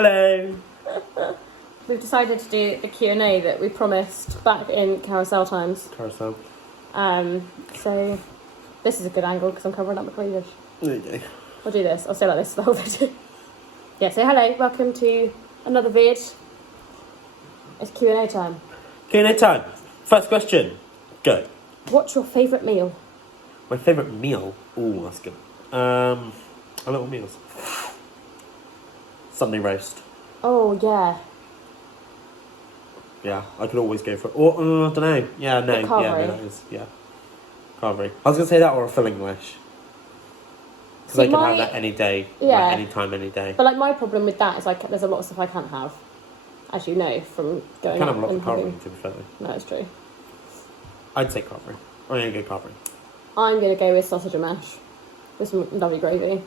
Hello. We've decided to do the Q&A that we promised back in carousel times. Carousel. So this is a good angle because I'm covering up my cleavage. There you go. I'll do this. I'll say like this the whole video. Yeah, so hello, welcome to another vid. It's Q&A time. Q&A time. First question. Go. What's your favourite meal? My favourite meal? Ooh, that's good. A little meals. Sunday roast. Oh, yeah. Yeah, I could always go for it. Or, I don't know. Yeah, no. The carvery. Yeah, no, that is. Yeah. Carvery. I was going to say that or a filling wish. Because I can have that any day. Yeah. Like, any time, any day. But like my problem with that is like there's a lot of stuff I can't have. As you know from going I can out have a lot and of carvery, having... to be fair. No, it's true. I'd say carvery. I'm going to go carvery. I'm going to go with sausage and mash. With some lovely gravy.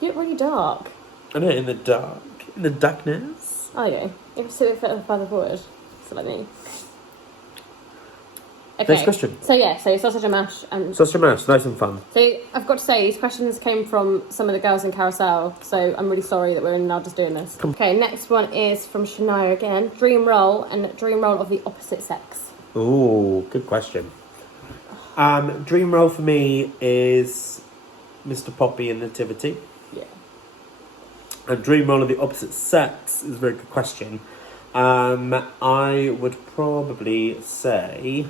You look really dark. I know, in the dark. In the darkness. Oh, yeah. You have to sit a bit further forward. So like me. Okay. Next question. So yeah, so sausage and mash. And Sausage and mash, nice and fun. so I've got to say, these questions came from some of the girls in Carousel, so I'm really sorry that we're now just doing this. Okay, next one is from Shania again. Dream role and dream role of the opposite sex. Ooh, good question. Dream role for me is Mr. Poppy and Nativity. Yeah. And dream role of the opposite sex is a very good question. I would probably say...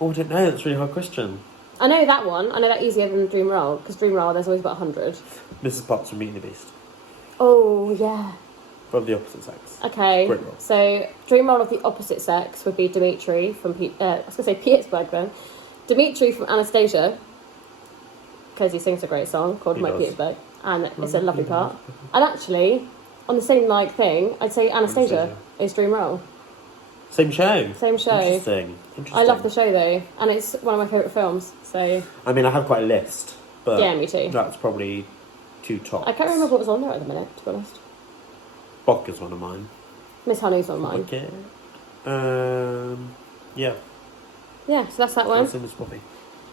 Oh, I don't know, that's a really hard question. I know that one. I know that easier than dream role, because dream role there's always about 100. Mrs. Potts from Beauty and the Beast. Oh, yeah. Of the opposite sex. Okay, Great role. So dream role of the opposite sex would be Dimitri from, I was going to say Petersburg then. Dimitri from Anastasia, because he sings a great song called My Petersburg, and it's a lovely part. And actually, on the same thing, I'd say Anastasia is dream role. Same show. Same show. Interesting. I love the show though, and it's one of my favourite films, so... I mean, I have quite a list, but... Yeah, me too. That's probably two tops. I can't remember what was on there at the minute, to be honest. Bok is one of mine. Miss Honey's on mine. Okay. Yeah. Yeah, so that's that one. That's in Miss Poppy.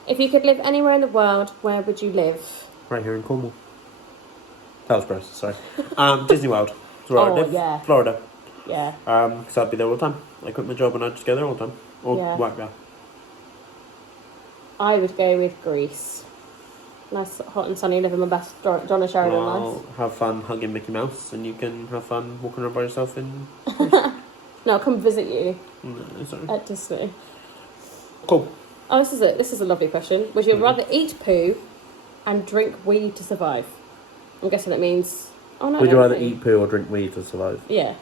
If you could live anywhere in the world, where would you live? Right here in Cornwall. That was gross, sorry. Disney World. That's where I live. Yeah. Florida. Yeah. Because I'd be there all the time. I quit my job and I'd just go there all the time. Or work there. I would go with Greece. Nice, hot and sunny, living my best Donna Sheridan life. Have fun hugging Mickey Mouse, and you can have fun walking around by yourself in... No, I'll come visit you. No, sorry. At Disney. Cool. Oh, this is a lovely question. Would you rather eat poo and drink weed to survive? I'm guessing that means... Oh, no, Would you rather eat poo or drink weed to survive? Yeah.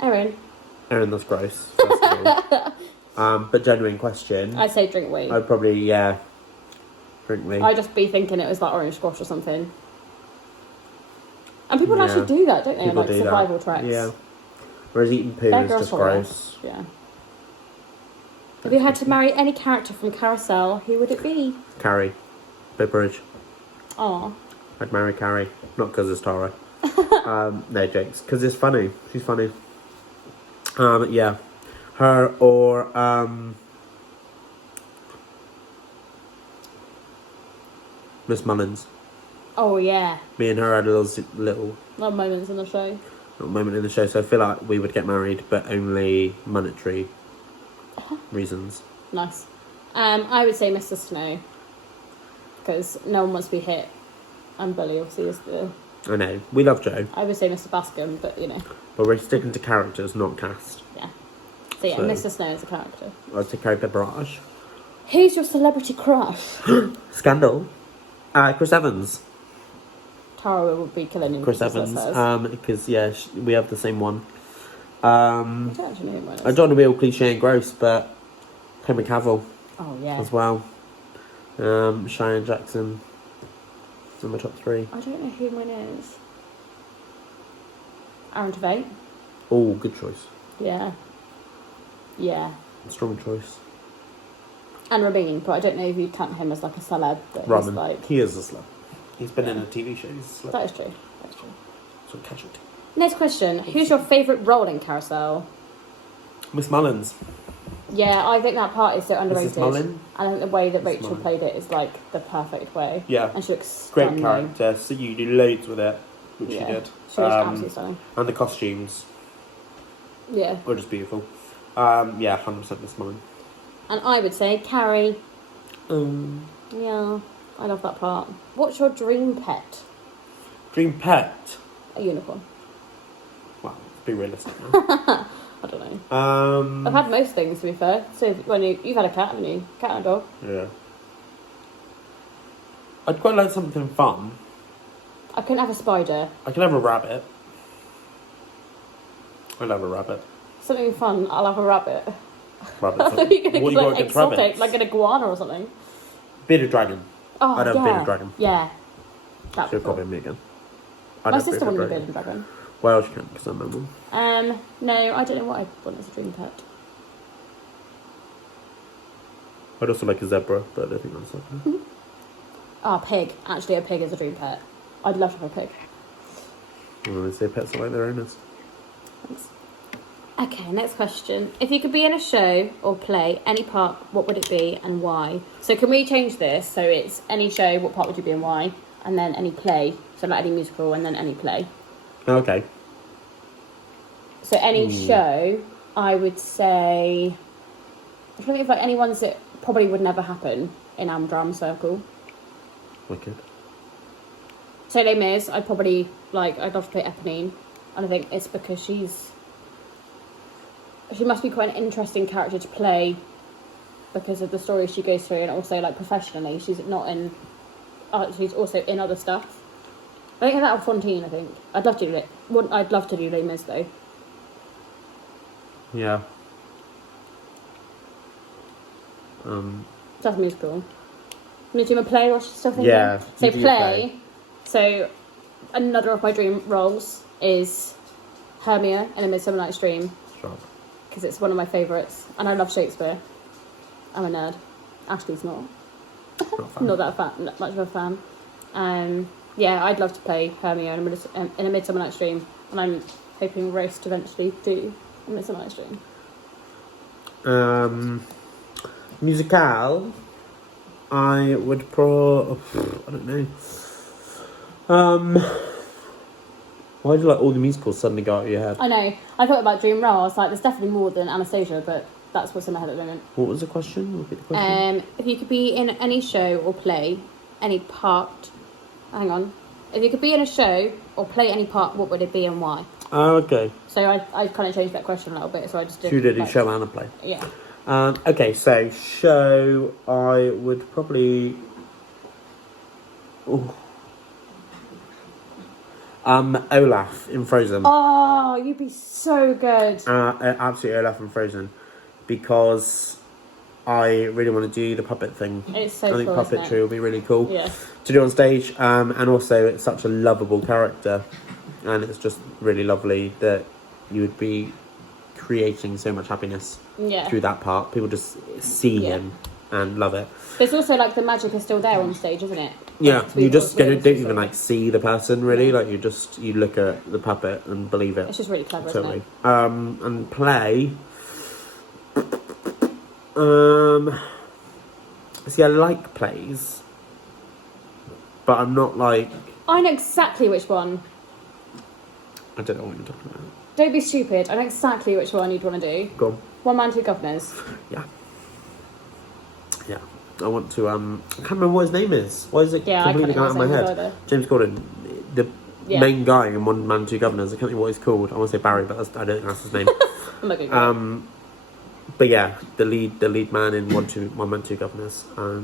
Erin, that's gross. But genuine question. I'd say drink weed. I'd probably, drink weed. I'd just be thinking it was like orange squash or something. And people actually do that, don't they? People like do survival that. tracks. Yeah. Whereas eating poo is just gross. Yeah. If you had to marry any character from Carousel, who would it be? Carrie. Bridge. Aw. I'd marry Carrie. Not because it's Tara. No jokes. Because it's funny. She's funny. Yeah. Her or Miss Mullins. Oh yeah. Me and her had a little moments in the show. Little moment in the show, so I feel like we would get married, but only monetary reasons. Nice. I would say Mr. Snow, because no one wants to be hit, and Bully obviously is the... I know. We love Joe. I would say Mr. Bascom, but you know. But we're sticking to characters, not cast. Yeah. So yeah, Mr. Snow is a character. I'd say Carrie Barrage. Who's your celebrity crush? Scandal. Chris Evans. Tara would be killing him. Chris Evans. Because we have the same one. I don't actually know who mine is. I don't want to be all cliche and gross, but Henry Cavill. Oh yeah. As well. Cheyenne Jackson. It's in my top 3. I don't know who mine is. Aaron Tveit. Oh, good choice. Yeah. Yeah. Strong choice. And Rabin, but I don't know if you count him as like a celeb. Robin. Like... He is a celeb. He's been in a TV show. He's a celeb. That is true. That's true. So casualty. Next question. Who's your favourite role in Carousel? Miss Mullins. Yeah, I think that part is so underrated. Mullin? And I think the way that Mrs. Rachel Mullin. played it is like the perfect way. Yeah. And she looks Great stunning. character. So you do loads with it, which Yeah. she did. She looks absolutely stunning. And the costumes Yeah. were just beautiful. Yeah, 100% Miss Mullin. And I would say Carrie. Yeah, I love that part. What's your dream pet? dream pet. A unicorn. Well, let's be realistic now. I don't know. I've I've had most things, to be fair. So when you've had a cat, haven't you? Cat and a dog. Yeah. I'd quite like something fun. I couldn't have a spider. I could have a rabbit. I'd have a rabbit. Something fun. I'll have a rabbit. Rabbit. I thought you were What going you to got like against exotic, rabbits? like an iguana or something. Bearded dragon. Oh, I'd have yeah. a bearded dragon. Yeah. That'd be Should cool. probably me again. My sister wanted a bearded dragon. Well, she can't because I'm a mum. No, I don't know what I want as a dream pet. I'd also like a zebra, but I don't think that's something. Ah, pig. Actually, a pig is a dream pet. I'd love to have a pig. Well, they say pets are like their owners. Thanks. Okay, next question. If you could be in a show or play any part, what would it be and why? So can we change this so it's any show, what part would you be and why? And then any play, so like any musical and then any play. Okay. So any show, I would say... I'm trying to think of like any ones that probably would never happen in Amdram Circle. Wicked. So Les Mis, I'd probably, like, I'd love to play Eponine. And I think it's because she must be quite an interesting character to play because of the story she goes through and also, like, professionally. She's not in art, she's also in other stuff. I think that or Fontaine, I think. I'd love to do it. I'd love to do Les Mis, though. Yeah. That's musical. I'm going to do my play, what's she still thinking? Yeah, So you do your play. So another of my dream roles is Hermia in A Midsummer Night's Dream. Sure. Because it's one of my favourites. And I love Shakespeare. I'm a nerd. Ashley's not. Not that much of a fan. Yeah, I'd love to play Hermia in A Midsummer Night's Dream. And I'm hoping Roast to eventually do A Midsummer Night's Dream. Musical. I would I don't know. Why do like all the musicals suddenly go out of your head? I know. I thought about dream role. I was like, there's definitely more than Anastasia, but that's what's in my head at the moment. What was the question? Repeat the question. If you could be in any show or play any part... Hang on. If you could be in a show or play any part, what would it be and why? Oh, okay. So I kind of changed that question a little bit, so I just did... You did like, show and a play. Yeah. Okay, so show, I would probably... Ooh. Olaf in Frozen. Oh, you'd be so good. Absolutely Olaf in Frozen. Because I really want to do the puppet thing. It's so I think cool, isn't it? puppetry will be really cool Yeah. to do on stage. And also it's such a lovable character. And it's just really lovely that you would be creating so much happiness through that part. People just see him and love it. But it's also like the magic is still there on stage, isn't it? Yeah, you just don't really even like see the person really. Like you look at the puppet and believe it. It's just really clever, Totally. isn't it? And play. See, I like plays, but I'm not like. I know exactly which one. I don't know what you're talking about. Don't be stupid. I know exactly which one you'd want to do. Go on. One Man, Two Governors. Yeah. Yeah. I want to. I can't remember what his name is. Why is it completely gone out of my head? Either. James Corden, the main guy in One Man, Two Governors. I can't think what he's called. I want to say Barry, but I don't think that's his name. I'm not gonna But yeah, the lead man in One Man, Two Governors. I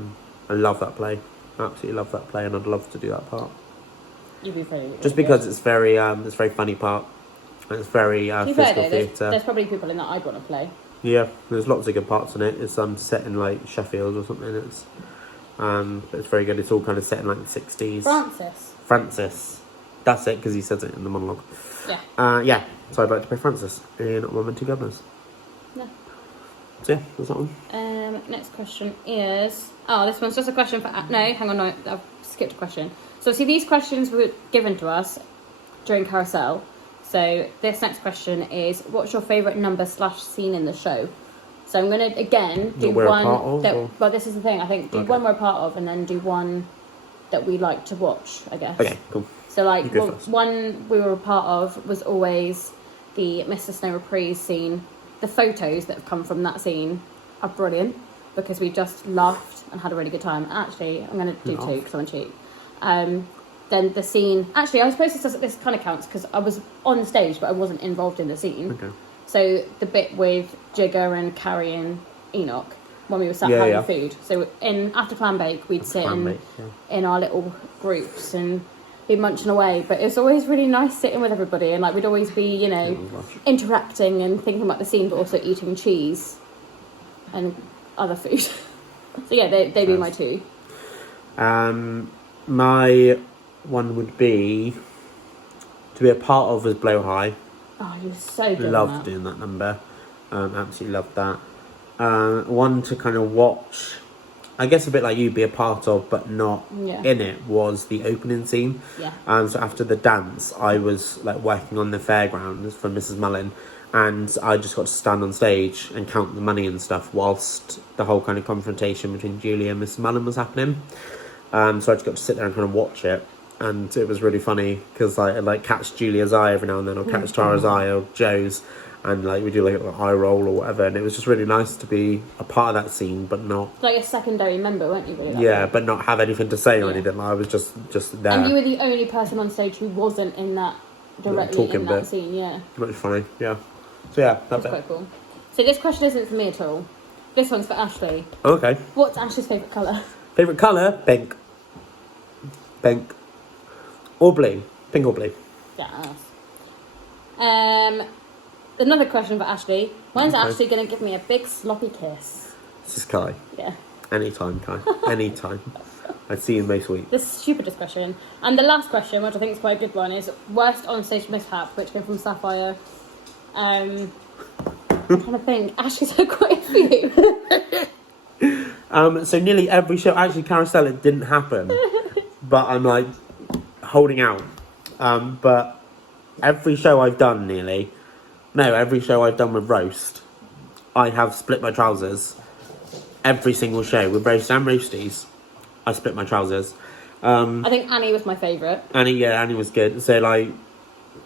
love that play. Absolutely love that play, and I'd love to do that part. You'd be very Just because it's very funny part. And it's very physical theatre. There's probably people in that I'd want to play. Yeah, there's lots of good parts in it. It's set in like Sheffield or something. It's very good. It's all kind of set in like the 60s. Francis. That's it, because he says it in the monologue. Yeah. Yeah. So I'd like to play Francis in One Man, Two Governors. Yeah. So yeah, that's that one. Next question is... Oh, this one's just a question for... No, hang on, no, I've skipped a question. So see, these questions were given to us during Carousel. So this next question is, what's your favourite number / scene in the show? So I'm going to, again, do That we're a one... part of, that, or? well, this is the thing. I think do Okay. one we're a part of and then do one that we like to watch, I guess. Okay, cool. So, like, You go first. one we were a part of was always the Mr. Snow reprise scene. The photos that have come from that scene are brilliant because we just laughed and had a really good time. Actually, I'm going to do two because I'm cheap. Then the scene... Actually, I suppose this kind of counts because I was on stage, but I wasn't involved in the scene. Okay. So the bit with Jigger and Carrie and Enoch when we were sat having food. So after clam bake, we'd sit in our little groups and be munching away. But it was always really nice sitting with everybody, and like we'd always be, you know, interacting and thinking about the scene, but also eating cheese and other food. So yeah, they'd be my two. My one would be to be a part of was Blow High. Oh, you're so good. Loved doing that number. Absolutely loved that. One to kind of watch, I guess a bit like you, be a part of but not in it, was the opening scene. Yeah. So after the dance, I was like working on the fairgrounds for Mrs. Mullen, and I just got to stand on stage and count the money and stuff whilst the whole kind of confrontation between Julia and Mrs. Mullen was happening. So I just got to sit there and kind of watch it. And it was really funny because I like catch Julia's eye every now and then, or catch Tara's eye, or Joe's, and like we do like an eye roll or whatever. And it was just really nice to be a part of that scene, but not like a secondary member, weren't you? Really? But not have anything to say or anything. Like, I was just there. And you were the only person on stage who wasn't in that directly in that scene. Yeah. Which is funny. Yeah. So yeah, that's quite cool. So this question isn't for me at all. This one's for Ashley. Okay. What's Ashley's favourite colour? Favourite colour? Pink. Pink. Or blue. Pink or blue. Yes. Another question for Ashley. When's Ashley going to give me a big sloppy kiss? This is Kai. Yeah. Anytime, Kai. Anytime. I'd see you most week. The stupidest question. And the last question, which I think is quite a good one, is worst on-stage mishap, which came from Sapphire. I'm trying to think. Ashley's had quite a few. So nearly every show, actually Carousel, it didn't happen. But I'm like holding out. But every show I've done every show I've done with Roast, I have split my trousers. Every single show with Roast and Roasties, I split my trousers. I think Annie was my favourite. Annie was good. So like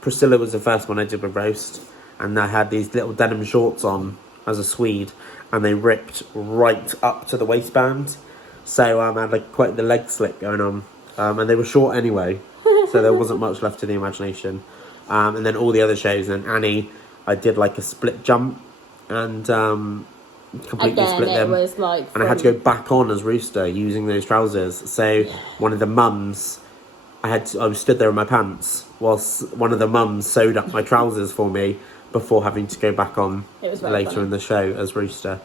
Priscilla was the first one I did with Roast, and I had these little denim shorts on as a Swede, and they ripped right up to the waistband. So I had like quite the leg slit going on. And they were short anyway, so there wasn't much left to the imagination. And then all the other shows, and Annie, I did like a split jump, and completely split them. Was like and I had to go back on as Rooster using those trousers. So one of the mums, I was stood there in my pants whilst one of the mums sewed up my trousers for me before having to go back on later funny. in the show as Rooster.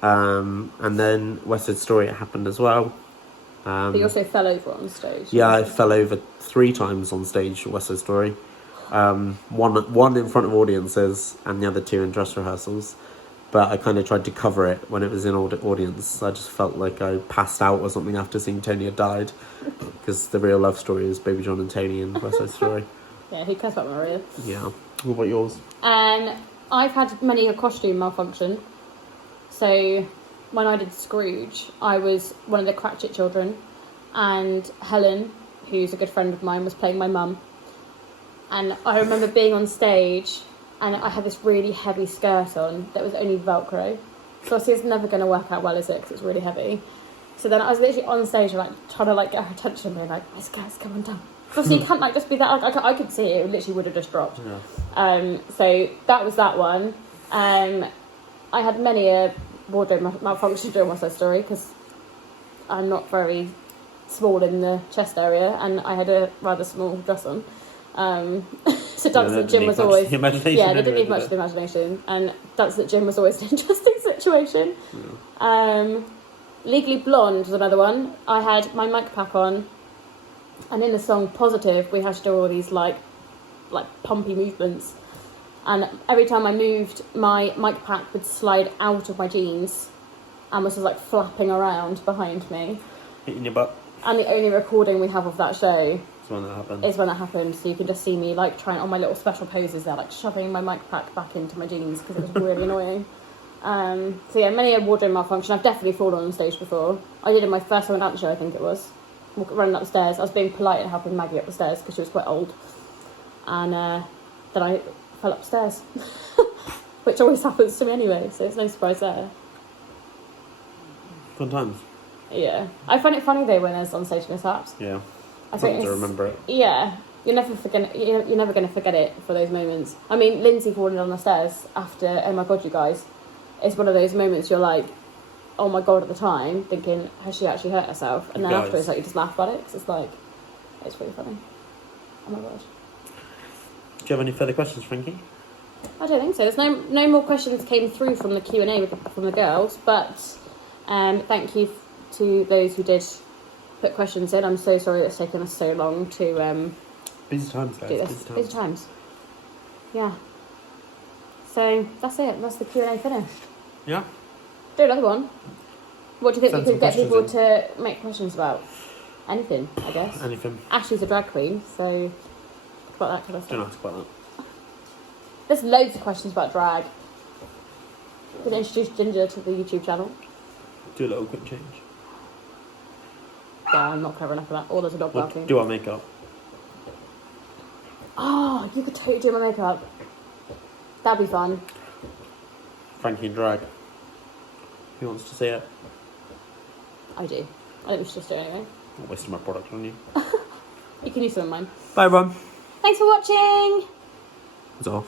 And then West Side Story, it happened as well. But you also fell over on stage. Yeah, I fell over 3 times on stage at West Side Story. One in front of audiences and the other 2 in dress rehearsals. But I kind of tried to cover it when it was in audience. I just felt like I passed out or something after seeing Tony had died. Because the real love story is Baby John and Tony in West Side Story. Yeah, who cares about Maria? Yeah. What about yours? I've had many a costume malfunction. So when I did Scrooge, I was one of the Cratchit children, and Helen, who's a good friend of mine, was playing my mum. And I remember being on stage, and I had this really heavy skirt on that was only Velcro. So obviously it's never going to work out well, is it? Because it's really heavy. So then I was literally on stage, like trying to like get her attention, and being like, "My skirt's coming down." So obviously you can't like just be that. Like, I could see it; it literally would have just dropped. Yeah. So that was that one. I had many a wardrobe malfunction during West Side Story because I'm not very small in the chest area, and I had a rather small dress on. So dance at gym was always they didn't need much of the imagination, and dance at gym was always an interesting situation. Yeah. Legally Blonde was another one. I had my mic pack on, and in the song Positive we had to do all these like pumpy movements, and every time I moved, my mic pack would slide out of my jeans and was just like flapping around behind me. Hitting your butt. And the only recording we have of that show is when that happened. So you can just see me like trying on my little special poses there, like shoving my mic pack back into my jeans because it was really annoying. So yeah, many a wardrobe malfunction. I've definitely fallen on stage before. I did it my first time at the show, I think it was. Running up the stairs. I was being polite and helping Maggie up the stairs because she was quite old. And then I fell upstairs. Which always happens to me anyway, so it's no surprise there. Fun times. Yeah. I find it funny though when there's on stage mishaps. Yeah. I think to remember it. Yeah. You're never going to forget it for those moments. I mean, Lindsay falling down the stairs after Oh My God, You Guys, it's one of those moments you're like, oh my God, at the time, thinking, has she actually hurt herself? And then afterwards, like, you just laugh about it, because it's like, it's really funny. Oh my God. Do you have any further questions, Frankie? I don't think so. There's no more questions came through from the Q&A from the girls, but thank you to those who did put questions in. I'm so sorry it's taken us so long to busy times, guys. do this. Busy times. Yeah. So that's it. That's the Q&A finished. Yeah. Do another one. What do you think Send we could get some people questions to make questions about? Anything, I guess. Anything. Ashley's a drag queen, so talk about that kind of stuff. Don't ask about that. There's loads of questions about drag. You can introduce Ginger to the YouTube channel. Do a little quick change. Yeah, I'm not clever enough for that. Or there's a dog barking. Do our makeup. Oh, you could totally do my makeup. That'd be fun. Frankie and drag. Who wants to see it? I do. I think we should just do it anyway. I'm not wasting my product on you. You can use some of mine. Bye, everyone. Thanks for watching! It's off.